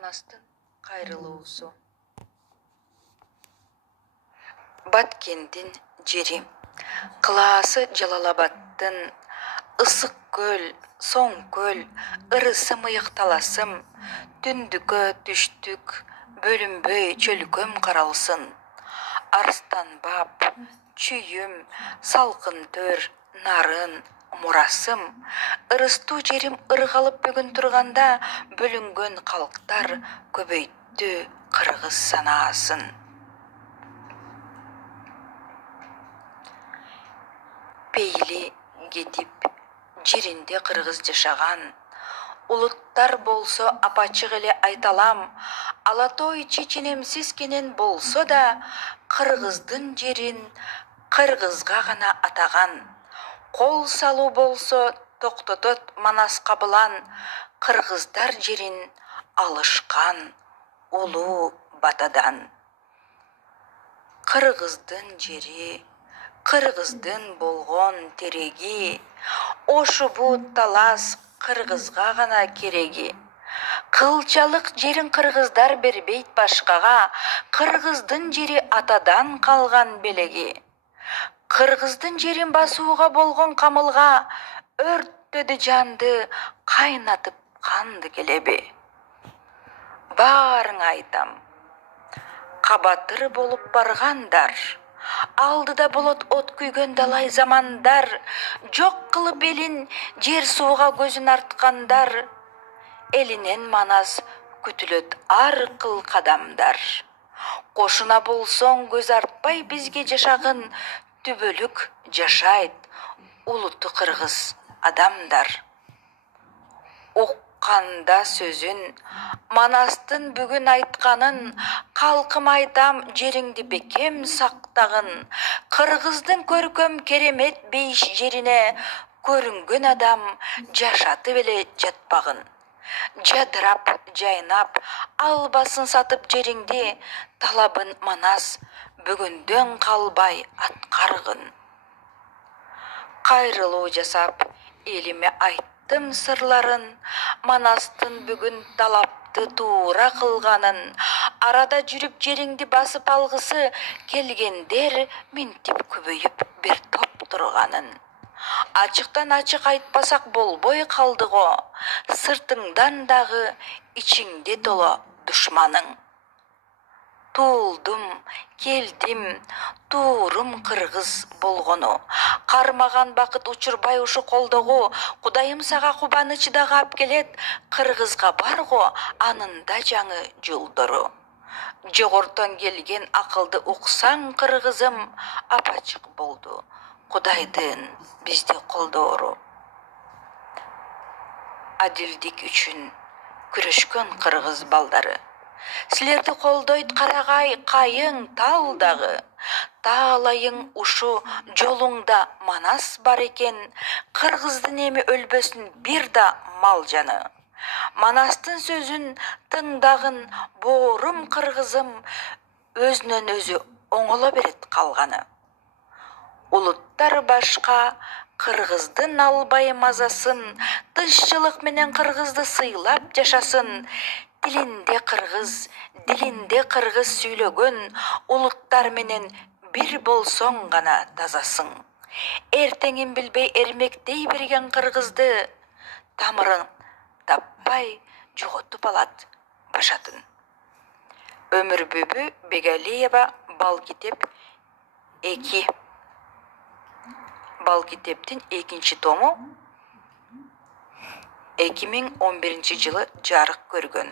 Манастын кайрылуусу. Баткендин жери. Кылаасы Жалалабадтын ысык көл, соң көл, ырысы мыйыкталасым, түндүкө түштүк, бөлүнбөй чөлкөм каралсын. Арстанбап, чүйүм, салкын төр, нарын, мурасым, ырыстуу жерим ыргалып бүгүн турганда бөлүнгөн калктар көбөйттү кыргыз санаасын. Пейли кетип, жеринде кыргыз жашаган, улуттар болсо апачык эле айталам, Алатой чеченемсиз кенен болсо да, кыргыздын жерин кыргызга гана атаган. Кол салуу болсо токтотот Манас кабылан, кыргыздар жерин алышкан улуу батадан. Кыргыздын жери, кыргыздын болгон тереги, ошубу талас кыргызга гана кереги. Кылчалык жерин кыргыздар бербейт башкага, кыргыздын жери атадан калган белеги. Кыргыздын жерин басууга болгон камылга өрттөдү жанды, кайнатып канды келеби. Баарыңа айтам, кабатыр болуп баргандар, алдыда болот от күйгөн далай замандар, жок кылып элин жер сууга көзүн арткандар, элинен Манас күтүлөт ар кыл кадамдар. Кошуна болсоң көз артпай бизге жашагын, түбөлүк жашайт улутту кыргыз адамдар. Укканда сөзүн, Манастын бүгүн айтканын, калкым айтам жериңди бекем сактагын. Кыргыздын көркөм керемет бейиш жерине көрүнгөн адам жашатып эле жатпагын. Жадырап, жайнап, албасын сатып жериңди, талабын Манас бүгүндөн калбай аткаргын. Кайрылуу жасап, элиме айттым сырларын, Манастын бүгүн талапты туура кылганын, арада жүрүп жериңди басып алгысы келгендер минтип көбөйүп бир топ турганын. Ачыктан ачык айтпасак болбой калды го, сыртыңдан дагы ичиңде толо душманың. Туулдум, келдим, туурум кыргыз болгону, кармаган бакыт учурбай ушу колдогу, Кудайым сага кубаныч дагы ап келет, кыргызга барго анында жаңы жолдору. Жогортон келген акылды уксаң кыргызым, апачык болду Кудайдын бизди колдоору. Адилдик үчүн күрөшкөн кыргыз балдары, силерди колдойт карагай кайың тал дагы. Таалайың ушу жолуңда Манас бар экен, кыргыздын эми өлбөсүн бир да мал жаны. Манастын сөзүн тыңдагын боорум кыргызым, өзүнөн өзү оңоло берет калганы. Улуттар башка, кыргыздын албай мазасын, тышчылык менен кыргызды сыйлап жашасын. Дилинде кыргыз сүйлөгөн, улуттар менен бир болсоң гана тазасың. Эртеңин билбей эрмектей берген кыргызды, тамырын таппай жоготуп алат башатын. Өмүрбүбү Бегалиева, Балкитеп 2. Балкитептин 2 тому 2011 жылы жарык көргөн.